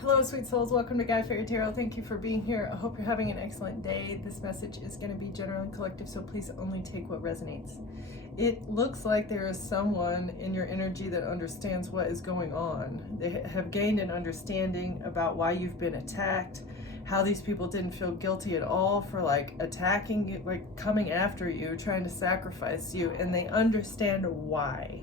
Hello, sweet souls. Welcome to Guy Fairy Tarot. Thank you for being here. I hope you're having an excellent day. This message is going to be general and collective, so please only take what resonates. It looks like there is someone in your energy that understands what is going on. They have gained an understanding about why you've been attacked, how these people didn't feel guilty at all for attacking you, coming after you, trying to sacrifice you, and they understand why.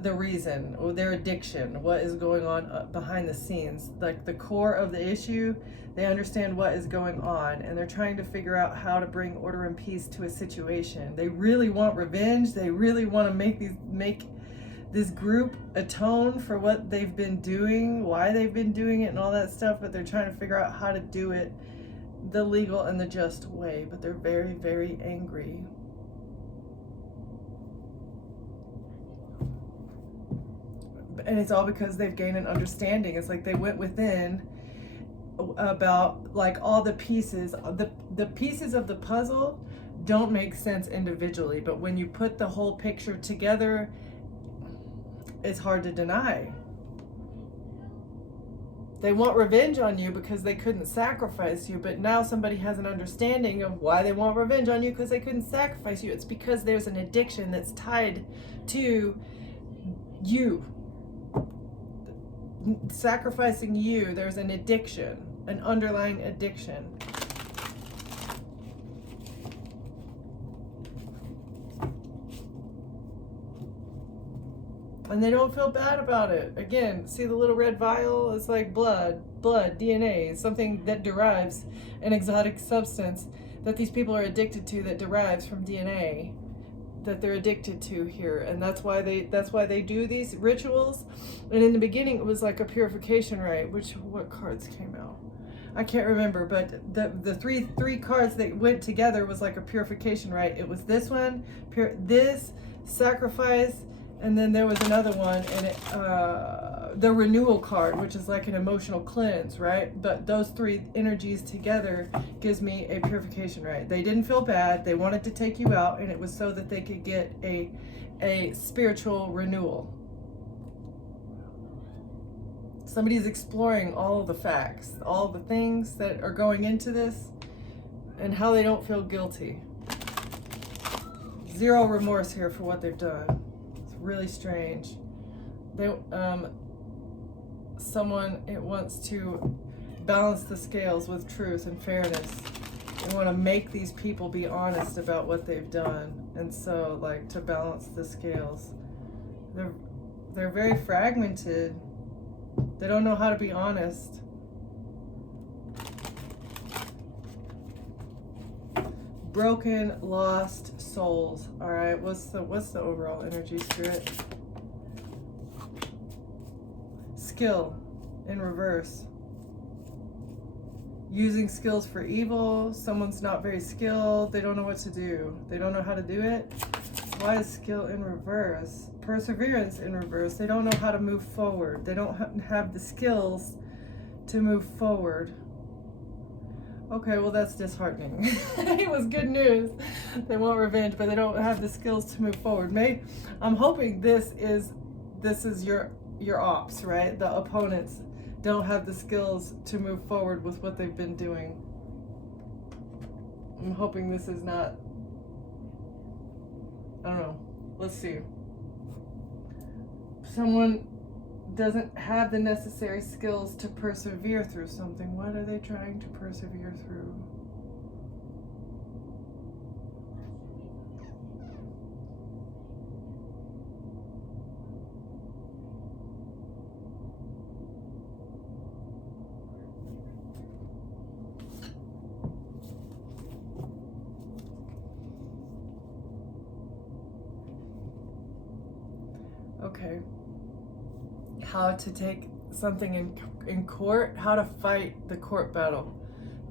The reason, or their addiction, what is going on behind the scenes, like the core of the issue. They understand what is going on, and they're trying to figure out how to bring order and peace to a situation. They really want revenge. They really want to make this group atone for what they've been doing, why they've been doing it, and all that stuff. But they're trying to figure out how to do it the legal and the just way. But they're very, very angry. And it's all because they've gained an understanding. It's like they went within about all the pieces. The pieces of the puzzle don't make sense individually, but when you put the whole picture together, it's hard to deny. They want revenge on you because they couldn't sacrifice you, but now somebody has an understanding of why they want revenge on you because they couldn't sacrifice you. It's because there's an addiction that's tied to you. Sacrificing you, there's an addiction, an underlying addiction. And they don't feel bad about it. Again, see the little red vial? It's like blood, DNA, something that derives an exotic substance that these people are addicted to that derives from DNA that they're addicted to here, and that's why they do these rituals. And in the beginning it was like a purification rite. What cards came out? I can't remember, but the three cards that went together was like a purification rite. It was this one, this sacrifice, and then there was another one, and the renewal card, which is like an emotional cleanse, right? But those three energies together gives me a purification rite. They didn't feel bad. They wanted to take you out, and it was so that they could get a spiritual renewal. Somebody's exploring all of the facts, all the things that are going into this, and how they don't feel guilty. Zero remorse here for what they've done. It's really strange. It wants to balance the scales with truth and fairness. They want to make these people be honest about what they've done, and so to balance the scales. They're very fragmented. They don't know how to be honest. Broken, lost souls. All right, what's the overall energy, Spirit? Skill in reverse. Using skills for evil. Someone's not very skilled. They don't know what to do. They don't know how to do it. Why is skill in reverse? Perseverance in reverse. They don't know how to move forward. They don't have the skills to move forward. Okay, well that's disheartening. It was good news. They want revenge, but they don't have the skills to move forward. I'm hoping this is your ops, right? The opponents don't have the skills to move forward with what they've been doing. I'm hoping this is not, I don't know. Let's see. Someone doesn't have the necessary skills to persevere through something. What are they trying to persevere through? Okay. How to take something in court, how to fight the court battle.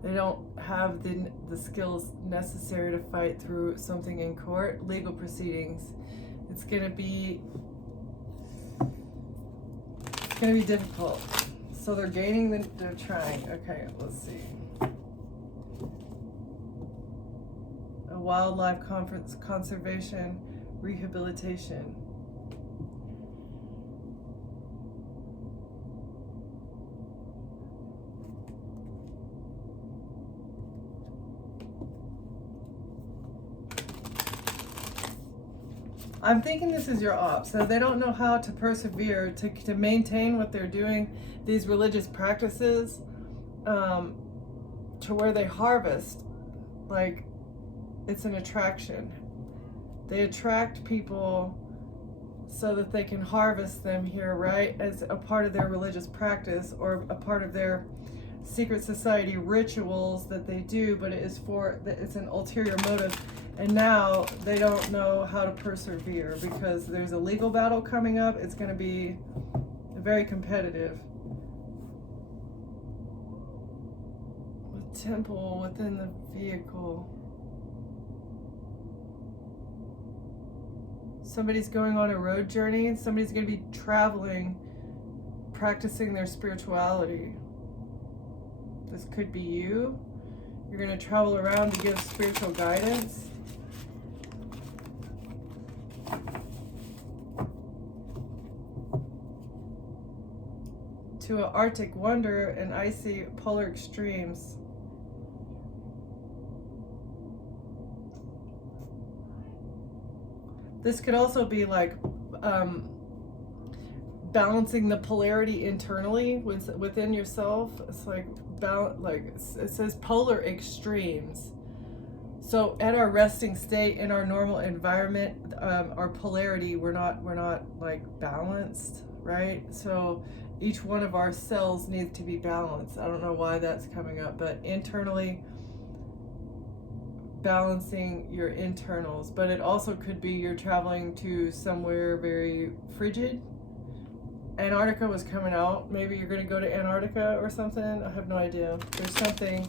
They don't have the skills necessary to fight through something in court, legal proceedings. It's gonna be difficult. So they're they're trying. Okay, let's see. A wildlife conservation, rehabilitation. I'm thinking this is your op. So they don't know how to persevere, to maintain what they're doing, these religious practices, to where they harvest. Like, it's an attraction. They attract people so that they can harvest them here, right? As a part of their religious practice or a part of their secret society rituals that they do, but it's an ulterior motive. And now they don't know how to persevere because there's a legal battle coming up. It's going to be very competitive. The temple within the vehicle. Somebody's going on a road journey. Somebody's going to be traveling, practicing their spirituality. This could be you. You're going to travel around to give spiritual guidance. To an Arctic wonder and icy polar extremes. This could also be like balancing the polarity internally within yourself. It's like it says polar extremes. So at our resting state in our normal environment, our polarity, we're not like balanced, right? So each one of our cells needs to be balanced. I don't know why that's coming up, but internally balancing your internals. But it also could be you're traveling to somewhere very frigid. Antarctica was coming out. Maybe you're going to go to Antarctica or something. I have no idea. There's something,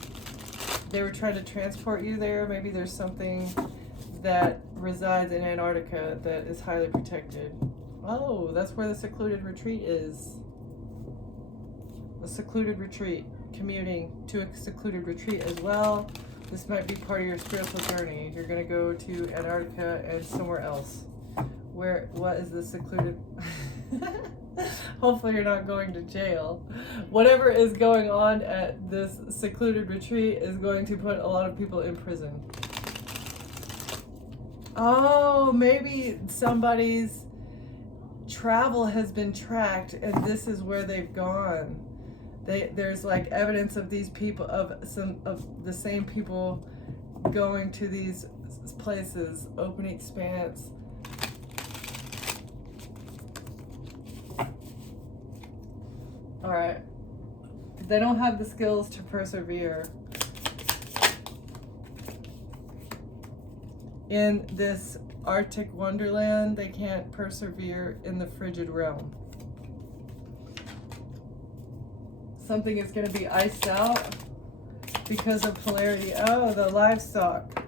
they were trying to transport you there. Maybe there's something that resides in Antarctica that is highly protected. Oh, that's where the secluded retreat is. A secluded retreat. Commuting to a secluded retreat as well. This might be part of your spiritual journey. You're going to go to Antarctica and somewhere else. What is the secluded... Hopefully you're not going to jail. Whatever is going on at this secluded retreat is going to put a lot of people in prison. Oh, maybe somebody's travel has been tracked and this is where they've gone. There's like evidence of these people, of the same people going to these places. Open expanse. All right. They don't have the skills to persevere in this Arctic wonderland. They can't persevere in the frigid realm. Something is going to be iced out because of polarity. Oh, the livestock.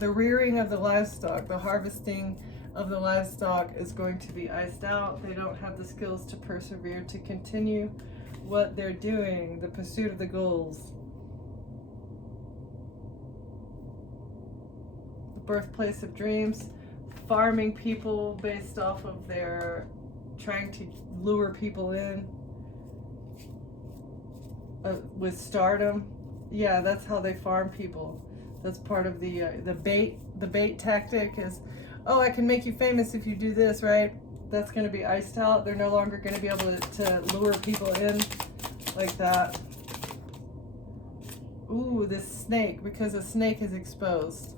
The rearing of the livestock, the harvesting of the livestock is going to be iced out. They don't have the skills to persevere, to continue what they're doing, the pursuit of the goals. The birthplace of dreams, farming people based off of their trying to lure people in. With stardom, yeah, that's how they farm people. That's part of the bait. The bait tactic is, oh, I can make you famous if you do this, right? That's going to be iced out. They're no longer going to be able to lure people in like that. Ooh, this snake, because a snake is exposed.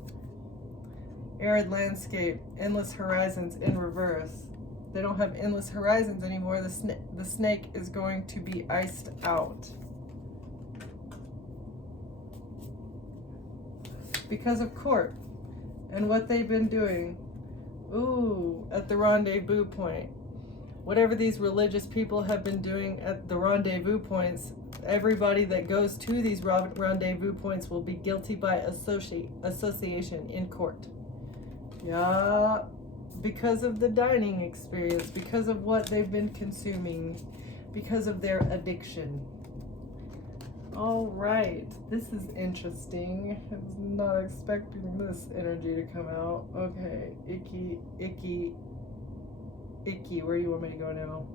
Arid landscape, endless horizons in reverse. They don't have endless horizons anymore. The snake is going to be iced out. Because of court and what they've been doing. Ooh, at the rendezvous point. Whatever these religious people have been doing at the rendezvous points, everybody that goes to these rendezvous points will be guilty by association in court. Yeah, because of the dining experience, because of what they've been consuming, because of their addiction. All right, this is interesting. I was not expecting this energy to come out. Okay, icky, icky, icky. Where do you want me to go now?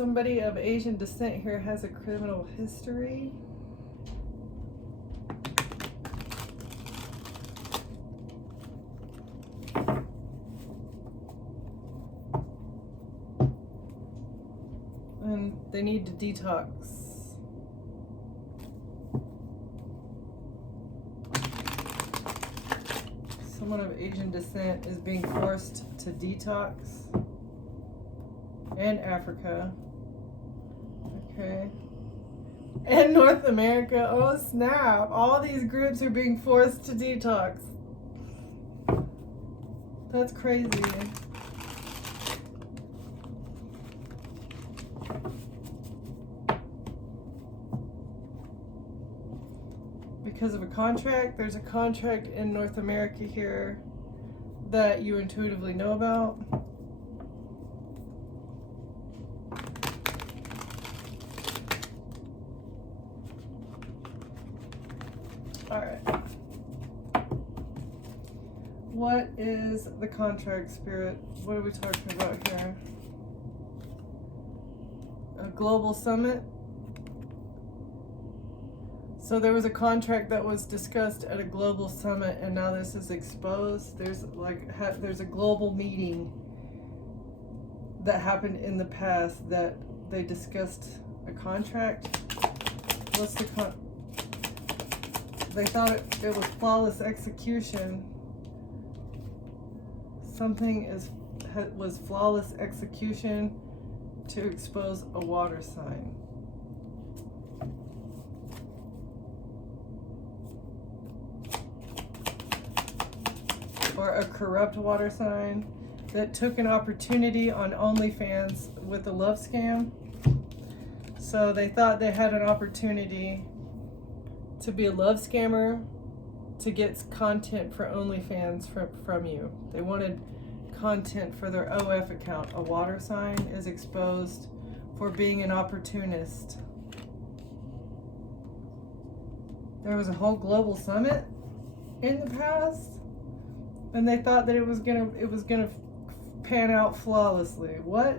Somebody of Asian descent here has a criminal history. And they need to detox. Someone of Asian descent is being forced to detox. And Africa. Okay. And North America. Oh snap. All these groups are being forced to detox. That's crazy. Because of a contract. There's a contract in North America here that you intuitively know about. All right. What is the contract, Spirit? What are we talking about here? A global summit? So there was a contract that was discussed at a global summit, and now this is exposed. There's there's a global meeting that happened in the past that they discussed a contract. What's the They thought it was flawless execution. Something was flawless execution to expose a water sign. Or a corrupt water sign that took an opportunity on OnlyFans with a love scam. So they thought they had an opportunity to be a love scammer to get content for OnlyFans from you. They wanted content for their OF account. A water sign is exposed for being an opportunist. There was a whole global summit in the past, and they thought that it was gonna pan out flawlessly. What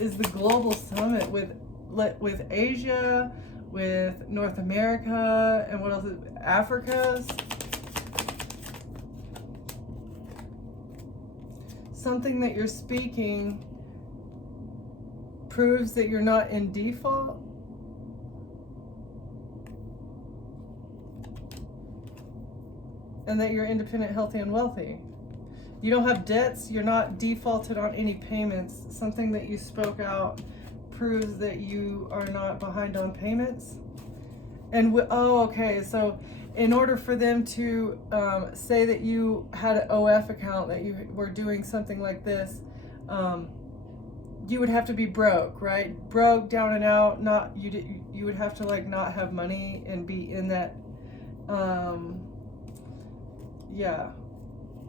is the global summit with Asia, with North America, and what else? Africa? Something that you're speaking proves that you're not in default. And that you're independent, healthy, and wealthy. You don't have debts. You're not defaulted on any payments. Something that you spoke out proves that you are not behind on payments. And okay. So in order for them to say that you had an OF account, that you were doing something like this, you would have to be broke, right? Broke, down and out. You would have to like not have money and be in that.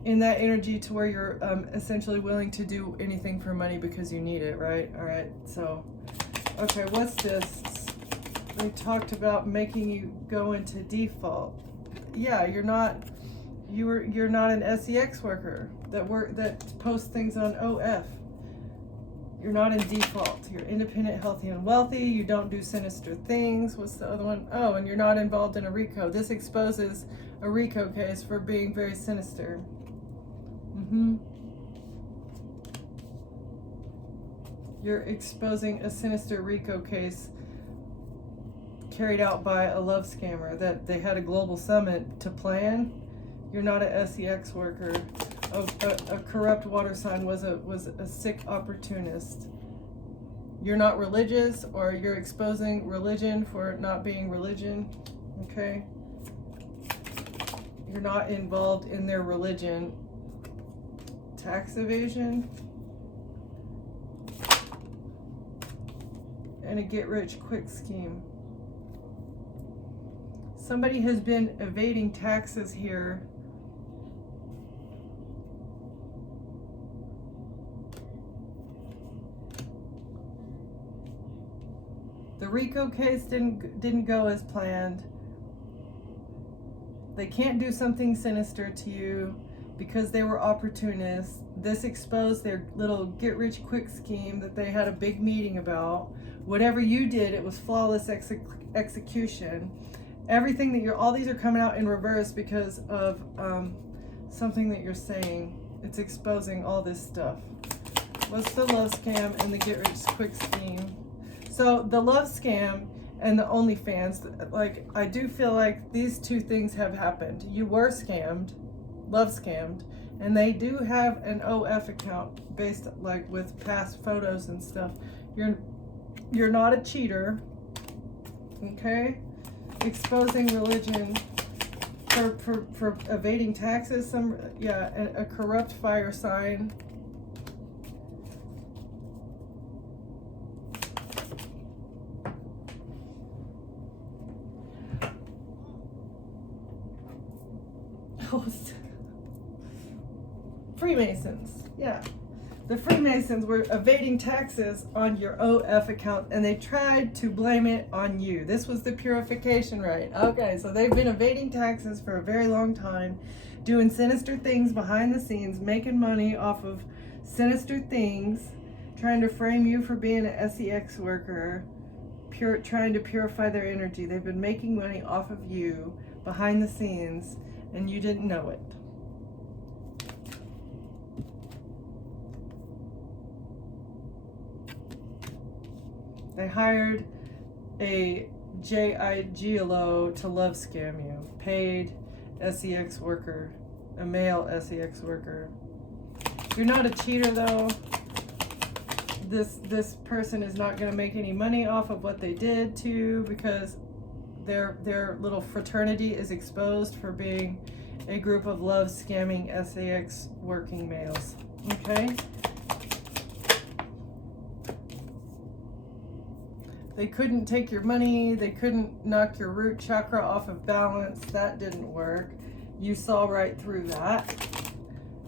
In that energy to where you're essentially willing to do anything for money because you need it, right? All right, so, okay, what's this? They talked about making you go into default. Yeah, you're not an SEX worker that posts things on OF. You're not in default. You're independent, healthy, and wealthy. You don't do sinister things. What's the other one? Oh, and you're not involved in a RICO. This exposes a RICO case for being very sinister. You're exposing a sinister RICO case carried out by a love scammer that they had a global summit to plan. You're not a SEX worker. A corrupt water sign was a sick opportunist. You're not religious, or you're exposing religion for not being religion. Okay? You're not involved in their religion. Tax evasion. And a get-rich-quick scheme. Somebody has been evading taxes here. The RICO case didn't go as planned. They can't do something sinister to you. because they were opportunists. This exposed their little get-rich-quick scheme that they had a big meeting about. Whatever you did, it was flawless execution. Everything that all these are coming out in reverse because of something that you're saying. It's exposing all this stuff. What's the love scam and the get-rich-quick scheme? So the love scam and the OnlyFans, like, I do feel like these two things have happened. You were scammed, love scammed, and they do have an OF account based like with past photos and stuff. You're not a cheater, okay? Exposing religion for evading taxes, a corrupt fire sign. Freemasons, yeah. The Freemasons were evading taxes on your OF account, and they tried to blame it on you. This was the purification rite. Okay, so they've been evading taxes for a very long time, doing sinister things behind the scenes, making money off of sinister things, trying to frame you for being an SEX worker, trying to purify their energy. They've been making money off of you behind the scenes, and you didn't know it. They hired a JIGLO to love scam you. Paid SEX worker, a male SEX worker. You're not a cheater though. This person is not going to make any money off of what they did to you because their little fraternity is exposed for being a group of love scamming SEX working males. Okay? They couldn't take your money. They couldn't knock your root chakra off of balance. That didn't work. You saw right through that.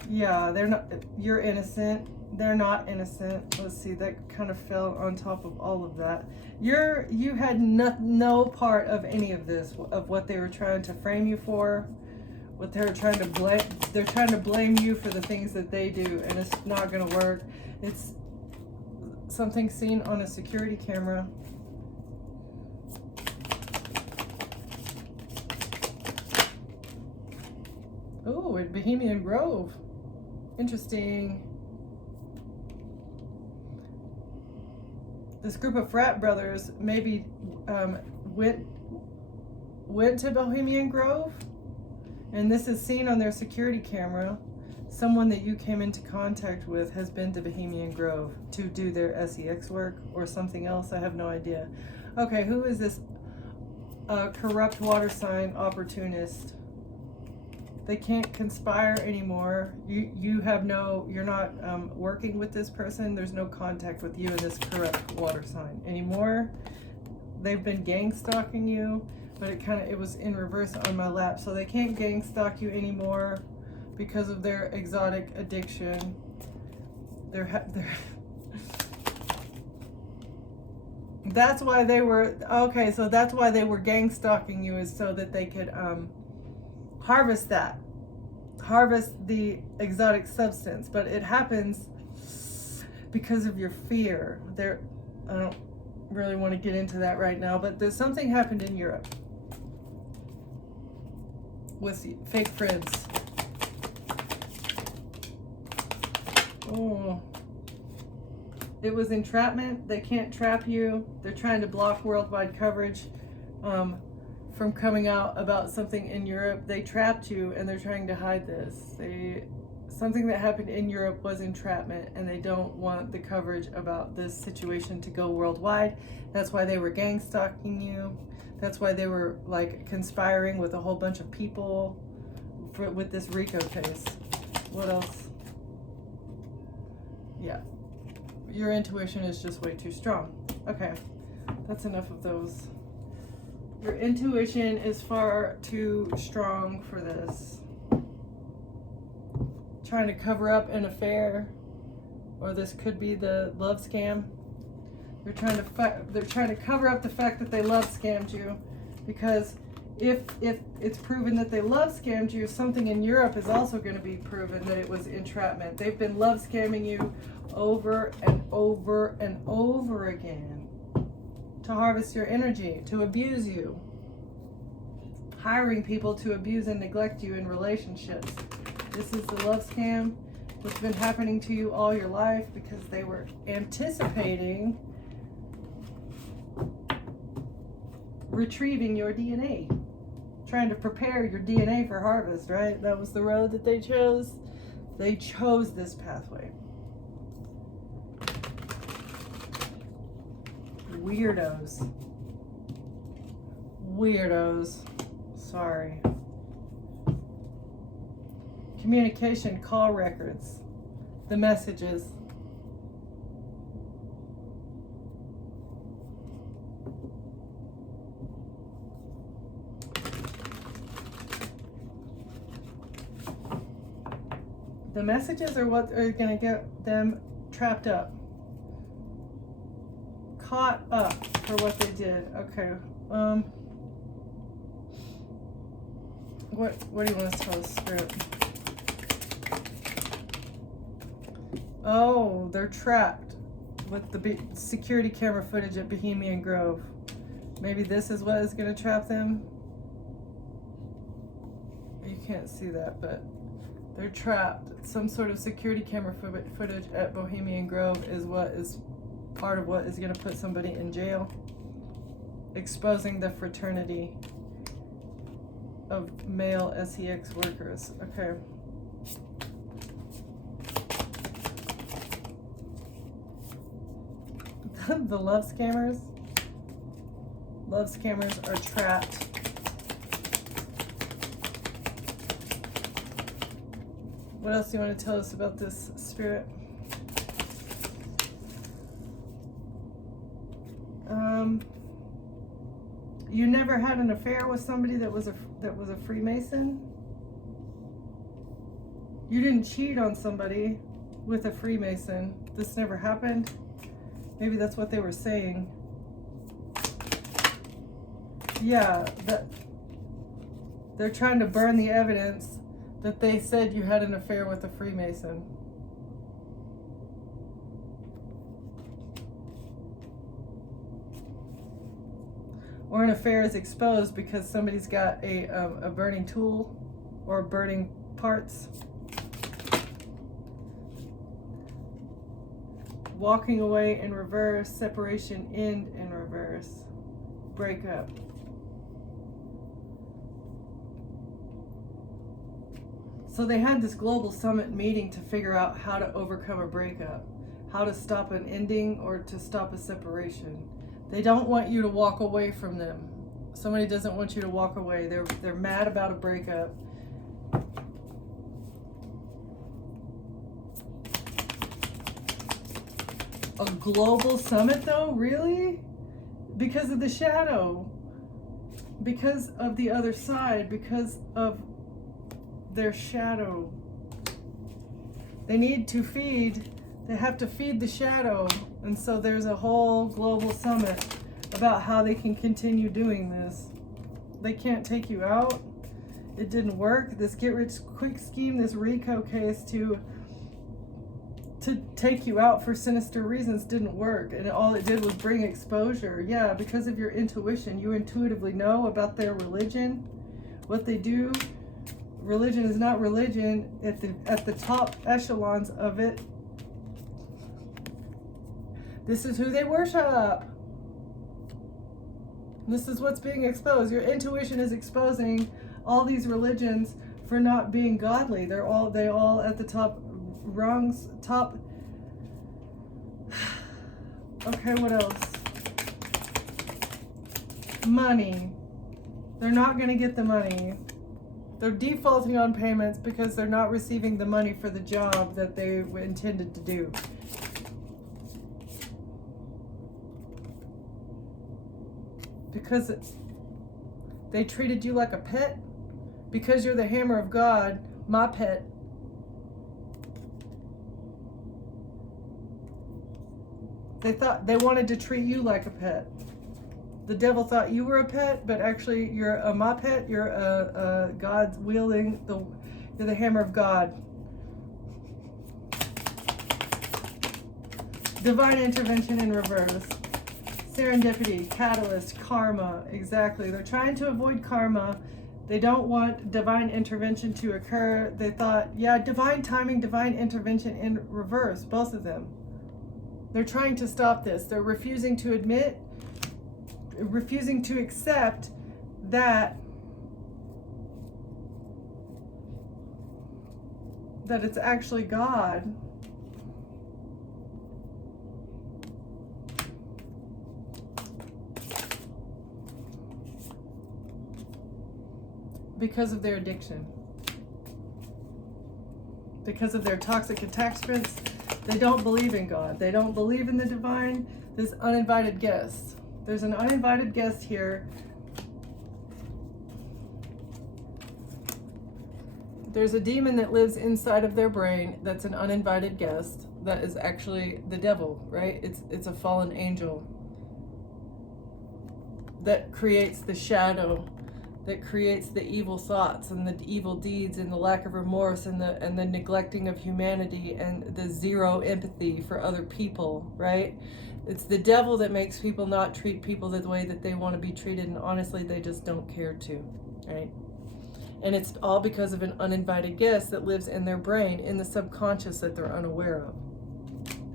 Yeah, they're not. You're innocent. They're not innocent. Let's see. That kind of fell on top of all of that. You had no part of any of this, of what they were trying to frame you for, what they were trying to blame. They're trying to blame you for the things that they do, and it's not going to work. It's something seen on a security camera. Oh, at Bohemian Grove. Interesting. This group of frat brothers maybe went to Bohemian Grove, and this is seen on their security camera. Someone that you came into contact with has been to Bohemian Grove to do their SEX work or something else. I have no idea. Okay, who is this corrupt water sign opportunist? They can't conspire anymore. You're not working with this person. There's no contact with you and this corrupt water sign anymore. They've been gang stalking you, but it was in reverse on my lap. So they can't gang stalk you anymore because of their exotic addiction. That's why they were that's why they were gang stalking you, is so that they could harvest the exotic substance. But it happens because of your fear. I don't really want to get into that right now, but there's something happened in Europe with fake friends. Oh, it was entrapment. They can't trap you. They're trying to block worldwide coverage from coming out about something in Europe. They trapped you, and they're trying to hide this. Something that happened in Europe was entrapment, and they don't want the coverage about this situation to go worldwide. That's why they were gang stalking you. That's why they were like conspiring with a whole bunch of people with this RICO case. What else? Yeah, your intuition is just way too strong. Okay, that's enough of those. Your intuition is far too strong for this. Trying to cover up an affair, or this could be the love scam. They're trying to cover up the fact that they love scammed you, because if it's proven that they love scammed you, something in Europe is also going to be proven that it was entrapment. They've been love scamming you over and over and over again to harvest your energy, to abuse you, hiring people to abuse and neglect you in relationships. This is the love scam that's been happening to you all your life because they were anticipating retrieving your DNA, trying to prepare your DNA for harvest, right? That was the road that they chose. They chose this pathway. Weirdos. Weirdos. Sorry. Communication, call records, the messages. The messages are what are going to get them trapped up, caught up for what they did. Okay. What do you want us to tell us, Spirit? Oh, they're trapped with the security camera footage at Bohemian Grove. Maybe this is what is going to trap them. You can't see that, but they're trapped. Some sort of security camera footage at Bohemian Grove is what is part of what is going to put somebody in jail. Exposing the fraternity of male sex workers. Okay. The love scammers. Love scammers are trapped. What else do you want to tell us about this, Spirit? You never had an affair with somebody that was a Freemason? You didn't cheat on somebody with a Freemason. This never happened? Maybe that's what they were saying. Yeah, that they're trying to burn the evidence that they said you had an affair with a Freemason. Or an affair is exposed because somebody's got a burning tool or burning parts. Walking away in reverse, separation end in reverse, breakup. So they had this global summit meeting to figure out how to overcome a breakup, how to stop an ending or to stop a separation. They don't want you to walk away from them. Somebody doesn't want you to walk away. They're mad about a breakup. A global summit though? Really? Because of the shadow. Because of the other side. Because of their shadow. They need to feed. They have to feed the shadow. And so there's a whole global summit about how they can continue doing this. They can't take you out. It didn't work. This get rich quick scheme, this RICO case to take you out for sinister reasons didn't work. And all it did was bring exposure. Yeah, because of your intuition. You intuitively know about their religion, what they do. Religion is not religion at the top echelons of it. This is who they worship. This is what's being exposed. Your intuition is exposing all these religions for not being godly. They all at the top rungs, top. Okay, what else? Money. They're not going to get the money. They're defaulting on payments because they're not receiving the money for the job that they intended to do. Because they treated you like a pet. Because you're the hammer of God, my pet. They thought they wanted to treat you like a pet. The devil thought you were a pet, but actually you're a ma pet. You're a God wielding you're the hammer of God. Divine intervention in reverse. Serendipity, catalyst, karma. Exactly. They're trying to avoid karma. They don't want divine intervention to occur. They thought, yeah, divine timing, divine intervention in reverse, both of them. They're trying to stop this. They're refusing to accept that it's actually God. Because of their addiction. Because of their toxic attachments, they don't believe in God. They don't believe in the divine. This uninvited guest. There's an uninvited guest here. There's a demon that lives inside of their brain that's an uninvited guest. That is actually the devil, right? It's a fallen angel that creates the shadow, that creates the evil thoughts and the evil deeds and the lack of remorse and the neglecting of humanity and the zero empathy for other people, right? It's the devil that makes people not treat people the way that they want to be treated, and honestly, they just don't care to, right? And it's all because of an uninvited guest that lives in their brain, in the subconscious, that they're unaware of.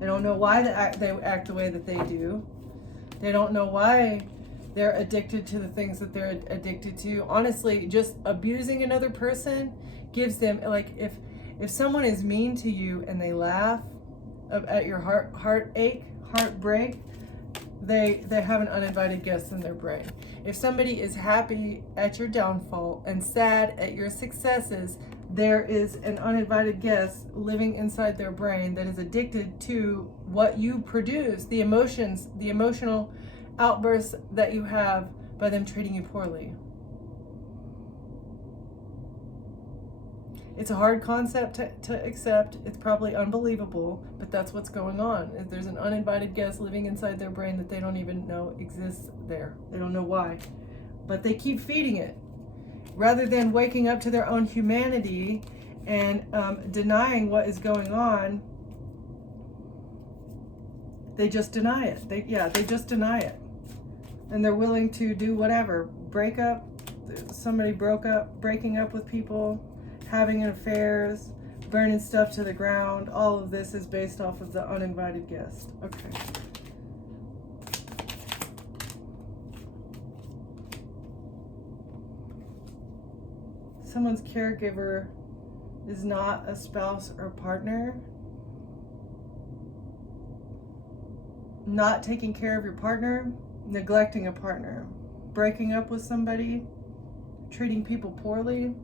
They don't know why they act the way that they do. They don't know why they're addicted to the things that they're addicted to. Honestly, just abusing another person gives them, like, if someone is mean to you and they laugh at your heartbreak, they have an uninvited guest in their brain. If somebody is happy at your downfall and sad at your successes, there is an uninvited guest living inside their brain that is addicted to what you produce, the emotions, the emotional outbursts that you have by them treating you poorly. It's a hard concept to accept. It's probably unbelievable, but that's what's going on. There's an uninvited guest living inside their brain that they don't even know exists there. They don't know why, but they keep feeding it. Rather than waking up to their own humanity and denying what is going on, they just deny it. They just deny it. And they're willing to do whatever. Break up. Somebody breaking up with people, having affairs, burning stuff to the ground. All of this is based off of the uninvited guest. Okay. Someone's caregiver is not a spouse or partner. Not taking care of your partner, neglecting a partner, breaking up with somebody, treating people poorly.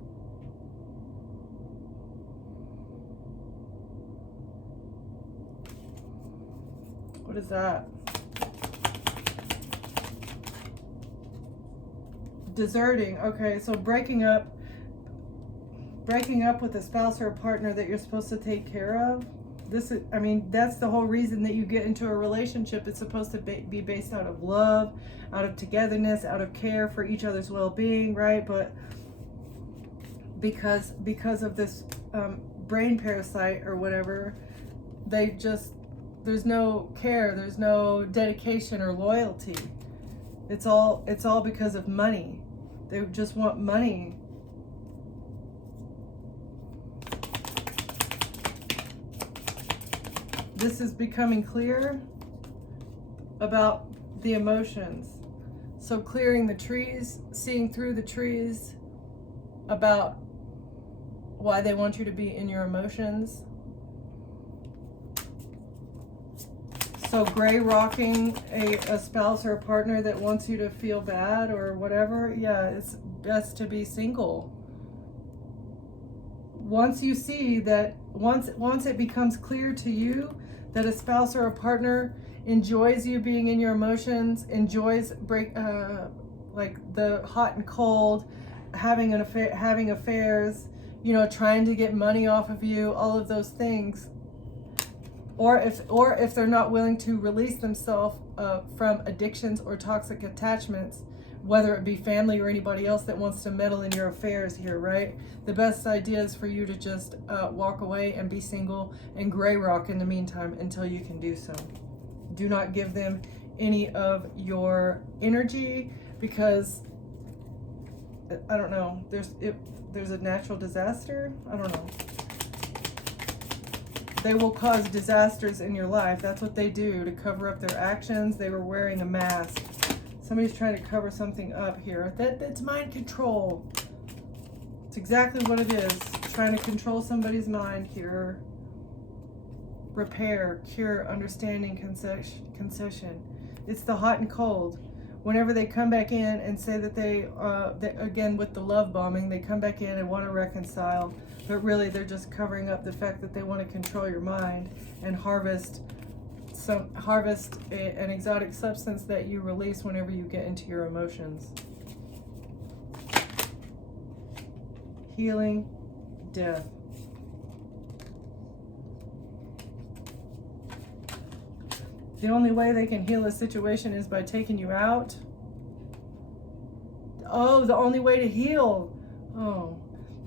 What is that? Deserting. Okay, so breaking up with a spouse or a partner that you're supposed to take care of. That's the whole reason that you get into a relationship. It's supposed to be based out of love, out of togetherness, out of care for each other's well-being, right? But because of this brain parasite or whatever, there's no care, there's no dedication or loyalty. It's all because of money. They just want money. This is becoming clear about the emotions. So clearing the trees, seeing through the trees about why they want you to be in your emotions. So gray rocking a spouse or a partner that wants you to feel bad or whatever. Yeah, it's best to be single. Once you see that, once it becomes clear to you that a spouse or a partner enjoys you being in your emotions, enjoys like the hot and cold, having affairs, trying to get money off of you, all of those things, or if they're not willing to release themselves from addictions or toxic attachments, whether it be family or anybody else that wants to meddle in your affairs here, right? The best idea is for you to just walk away and be single and gray rock in the meantime until you can do so. Do not give them any of your energy, because I don't know, there's a natural disaster, I don't know. They will cause disasters in your life. That's what they do to cover up their actions. They were wearing a mask. Somebody's trying to cover something up here. That's mind control. It's exactly what it is. Trying to control somebody's mind here. Repair, cure, understanding, concession. It's the hot and cold. Whenever they come back in and say that they again with the love bombing, they come back in and want to reconcile, but really they're just covering up the fact that they want to control your mind and harvest an exotic substance that you release whenever you get into your emotions. Healing, death. The only way they can heal a situation is by taking you out. Oh, the only way to heal. Oh,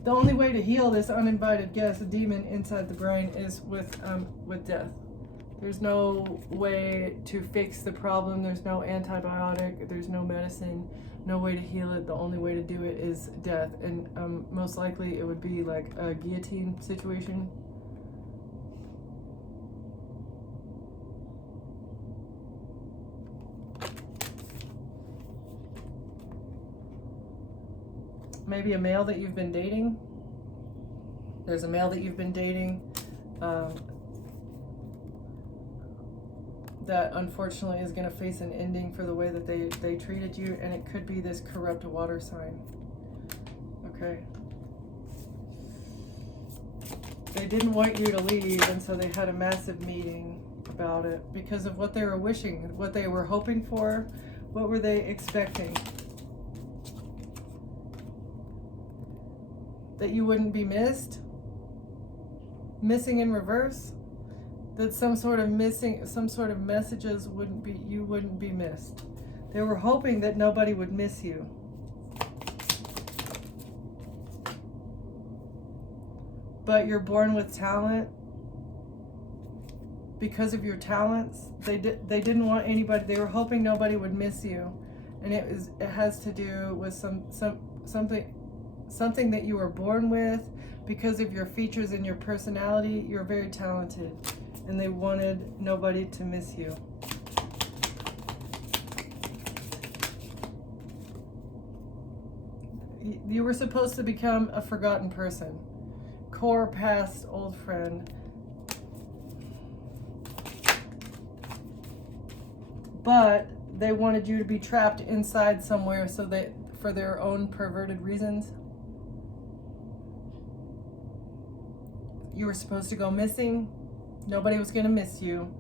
the only way to heal this uninvited guest, a demon inside the brain, is with death. There's no way to fix the problem. There's no antibiotic. There's no medicine. No way to heal it. The only way to do it is death. And most likely it would be like a guillotine situation. Maybe a male that you've been dating. There's a male that you've been dating that unfortunately is going to face an ending for the way that they treated you, and it could be this corrupt water sign. Okay. They didn't want you to leave, and so they had a massive meeting about it because of what they were wishing, what they were hoping for, what were they expecting. That you wouldn't be missed, missing in reverse, that some sort of messages you wouldn't be missed. They were hoping that nobody would miss you. But you're born with talent. Because of your talents, they didn't want anybody. They were hoping nobody would miss you, and it has to do with something that you were born with. Because of your features and your personality, you're very talented, and they wanted nobody to miss you. You were supposed to become a forgotten person, core past old friend, but they wanted you to be trapped inside somewhere so that for their own perverted reasons. You were supposed to go missing. Nobody was going to miss you.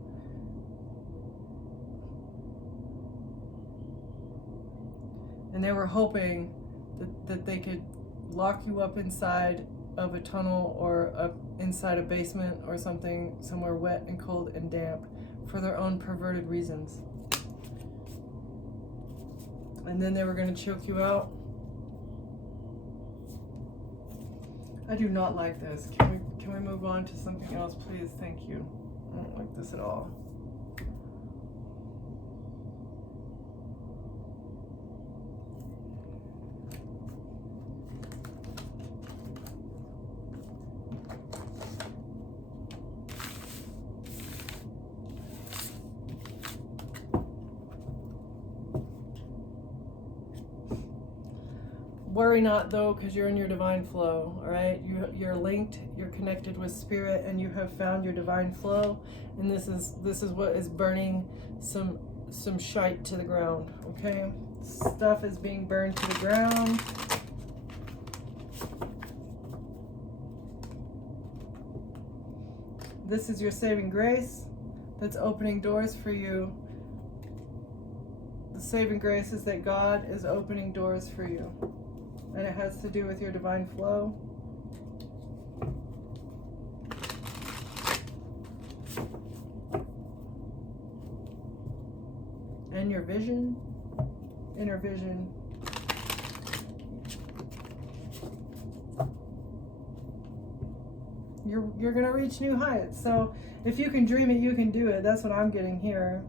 And they were hoping that they could lock you up inside of a tunnel or up inside a basement or something, somewhere wet and cold and damp, for their own perverted reasons. And then they were going to choke you out. I do not like this. Can we move on to something else, please? Thank you. I don't like this at all. Worry not though, because you're in your divine flow. All right, you're linked, you're connected with spirit, and you have found your divine flow. And this is what is burning some shite to the ground. Okay, stuff is being burned to the ground. This is your saving grace that's opening doors for you. The saving grace is that God is opening doors for you. And it has to do with your divine flow. vision. Inner vision. You're going to reach new heights. So if you can dream it, you can do it. That's what I'm getting here.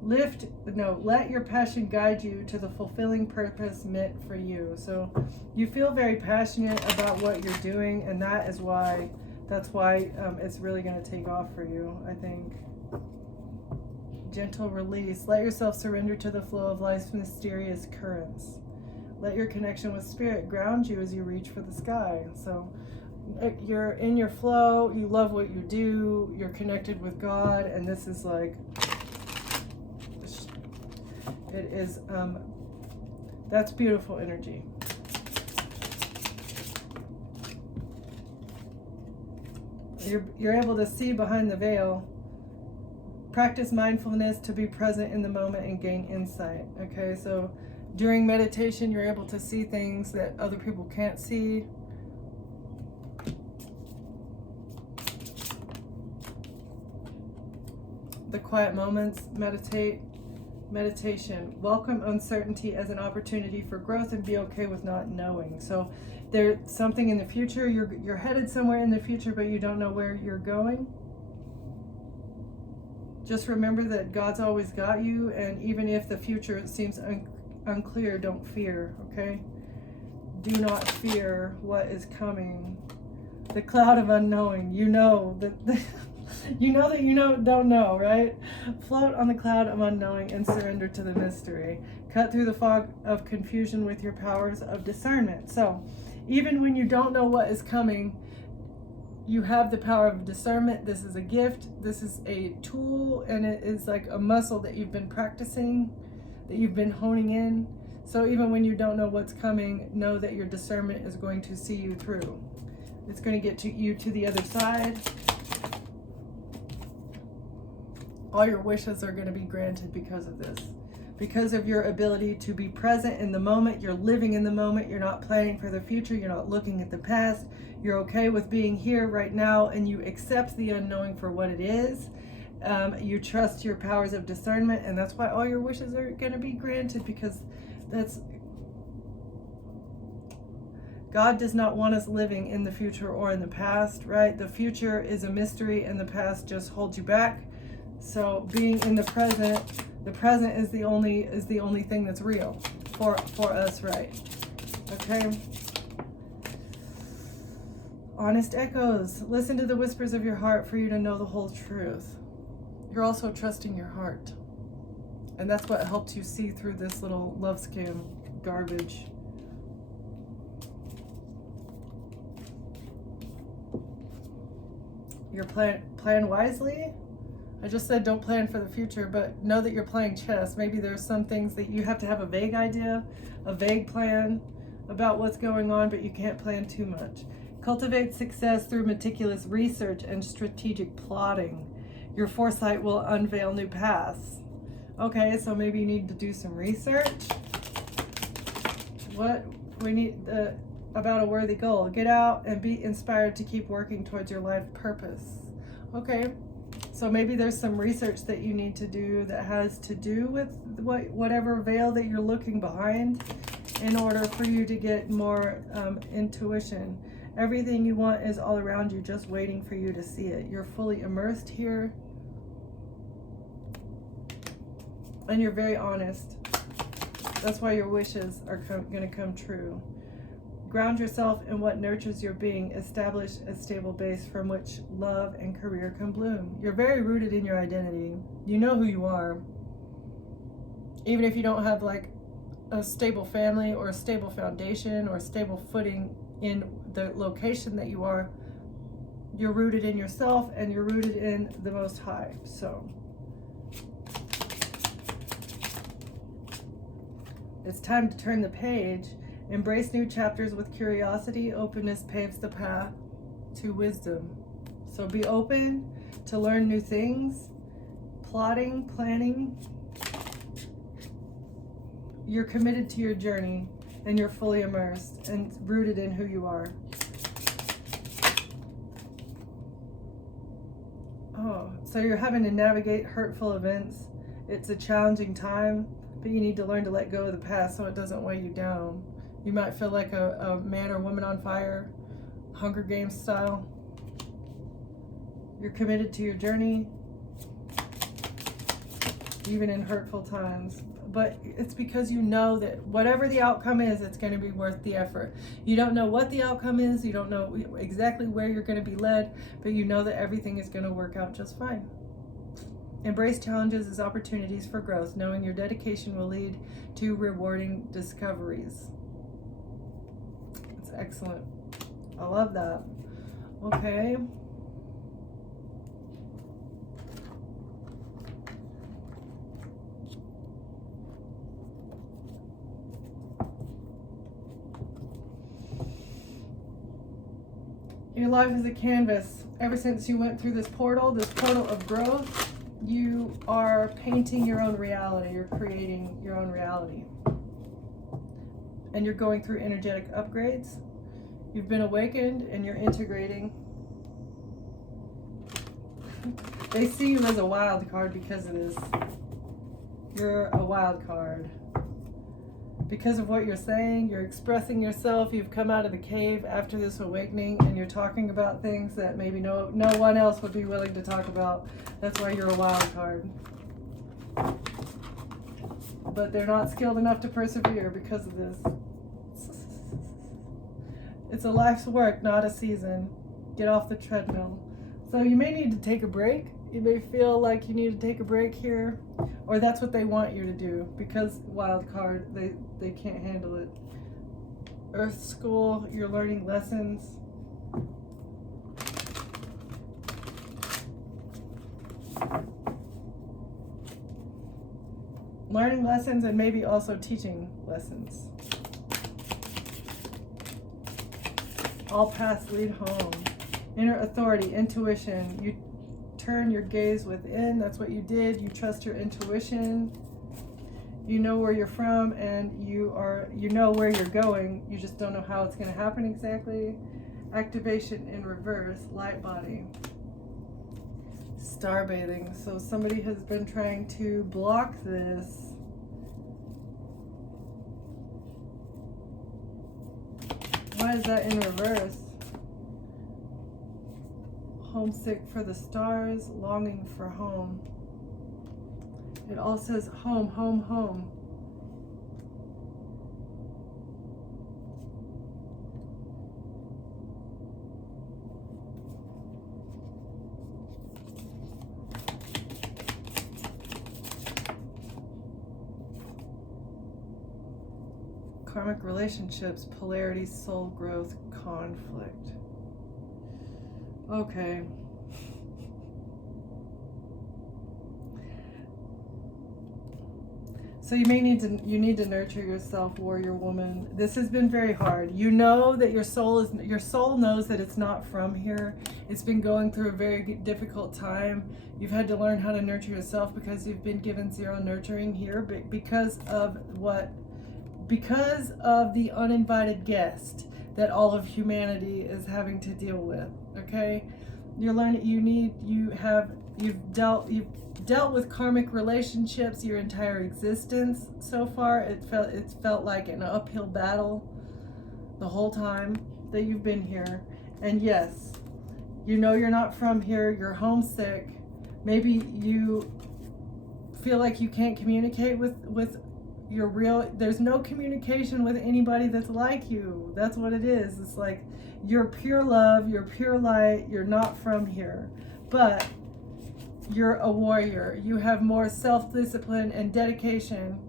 Let your passion guide you to the fulfilling purpose meant for you. So you feel very passionate about what you're doing, and that's why it's really going to take off for you, I think. Gentle release. Let yourself surrender to the flow of life's mysterious currents. Let your connection with spirit ground you as you reach for the sky. So you're in your flow, you love what you do, you're connected with God, and this is like, it is, that's beautiful energy. You're able to see behind the veil. Practice mindfulness to be present in the moment and gain insight. Okay, so during meditation, you're able to see things that other people can't see. The quiet moments, meditation. Welcome uncertainty as an opportunity for growth and be okay with not knowing. So there's something in the future, you're headed somewhere in the future, but you don't know where you're going. Just remember that God's always got you, and even if the future seems unclear, don't fear, okay? Do not fear what is coming. The cloud of unknowing, you know that don't know, right? Float on the cloud of unknowing and surrender to the mystery. Cut through the fog of confusion with your powers of discernment. So even when you don't know what is coming, you have the power of discernment. This is a gift. This is a tool, and it is like a muscle that you've been practicing, that you've been honing in. So even when you don't know what's coming, know that your discernment is going to see you through. It's going to get you to the other side. All your wishes are going to be granted because of this. Because of your ability to be present in the moment, you're living in the moment, you're not planning for the future, you're not looking at the past, you're okay with being here right now, and you accept the unknowing for what it is. You trust your powers of discernment, and that's why all your wishes are going to be granted, because God does not want us living in the future or in the past, right? The future is a mystery, and the past just holds you back. So being in the present is the only thing that's real for us, right? Okay. Honest echoes. Listen to the whispers of your heart for you to know the whole truth. You're also trusting your heart, and that's what helped you see through this little love scam garbage. You're plan wisely. I just said don't plan for the future, but know that you're playing chess. Maybe there's some things that you have to have a vague idea, a vague plan about what's going on, but you can't plan too much. Cultivate success through meticulous research and strategic plotting. Your foresight will unveil new paths. Okay, so maybe you need to do some research. What we need about a worthy goal. Get out and be inspired to keep working towards your life purpose. Okay. So maybe there's some research that you need to do that has to do with whatever veil that you're looking behind in order for you to get more intuition. Everything you want is all around you, just waiting for you to see it. You're fully immersed here, and you're very honest. That's why your wishes are going to come true. Ground yourself in what nurtures your being. Establish a stable base from which love and career can bloom. You're very rooted in your identity. You know who you are. Even if you don't have like a stable family or a stable foundation or a stable footing in the location that you are, you're rooted in yourself and you're rooted in the Most High. So it's time to turn the page. Embrace new chapters with curiosity. Openness paves the path to wisdom. So be open to learn new things. Plotting, planning. You're committed to your journey, and you're fully immersed and rooted in who you are. Oh, so you're having to navigate hurtful events It's a challenging time, but you need to learn to let go of the past so it doesn't weigh you down. You might feel like a man or woman on fire, Hunger Games style. You're committed to your journey, even in hurtful times. But it's because you know that whatever the outcome is, it's going to be worth the effort. You don't know what the outcome is. You don't know exactly where you're going to be led, but you know that everything is going to work out just fine. Embrace challenges as opportunities for growth, knowing your dedication will lead to rewarding discoveries. It's excellent. I love that. Okay. Your life is a canvas. Ever since you went through this portal of growth, you are painting your own reality. You're creating your own reality. And you're going through energetic upgrades. You've been awakened and you're integrating. They see you as a wild card because of this. You're a wild card. Because of what you're saying, you're expressing yourself, you've come out of the cave after this awakening, and you're talking about things that maybe no one else would be willing to talk about. That's why you're a wild card. But they're not skilled enough to persevere because of this. It's a life's work, not a season. Get off the treadmill. So you may need to take a break. You may feel like you need to take a break here, or that's what they want you to do, because wild card, they can't handle it. Earth School, you're learning lessons. Learning lessons and maybe also teaching lessons. All paths lead home. Inner authority, intuition. You turn your gaze within. That's what you did. You trust your intuition. You know where you're from, and you know where you're going. You just don't know how it's going to happen exactly. Activation in reverse, light body. Star bathing. So somebody has been trying to block this. Why is that in reverse? Homesick for the stars, longing for home. It all says home, home, home. Karmic relationships, polarity, soul growth, conflict. Okay. So you need to nurture yourself, warrior woman. This has been very hard. You know that your soul knows that it's not from here. It's been going through a very difficult time. You've had to learn how to nurture yourself because you've been given zero nurturing here, but because of the uninvited guest that all of humanity is having to deal with. Okay, you're learning. You've dealt with karmic relationships your entire existence so far. It's felt like an uphill battle the whole time that you've been here. And yes, you know you're not from here. You're homesick. Maybe you feel like you can't communicate with your real. There's no communication with anybody that's like you. That's what it is. It's like you're pure love, you're pure light, you're not from here. But you're a warrior. You have more self-discipline and dedication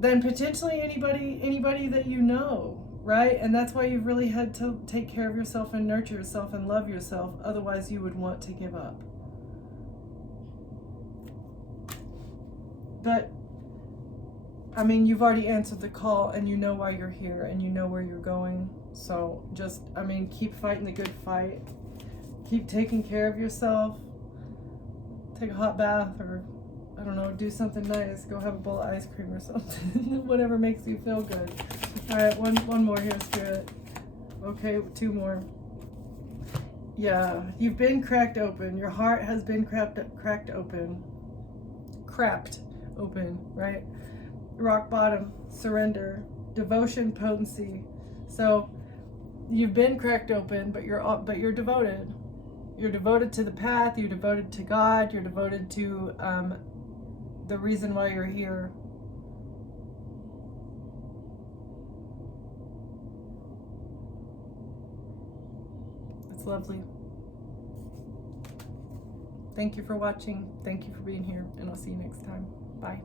than potentially anybody that you know, right? And that's why you've really had to take care of yourself and nurture yourself and love yourself. Otherwise you would want to give up. But I mean, you've already answered the call, and you know why you're here, and you know where you're going. So just, keep fighting the good fight. Keep taking care of yourself. Take a hot bath, or I don't know, do something nice. Go have a bowl of ice cream or something. Whatever makes you feel good. All right, one more here, Spirit. Okay, 2 more. Yeah, you've been cracked open. Your heart has been cracked open. Cracked open, right? Rock bottom, surrender, devotion, potency. So you've been cracked open, but you're devoted. You're devoted to the path. You're devoted to God. You're devoted to the reason why you're here. It's lovely. Thank you for watching. Thank you for being here, and I'll see you next time. Bye.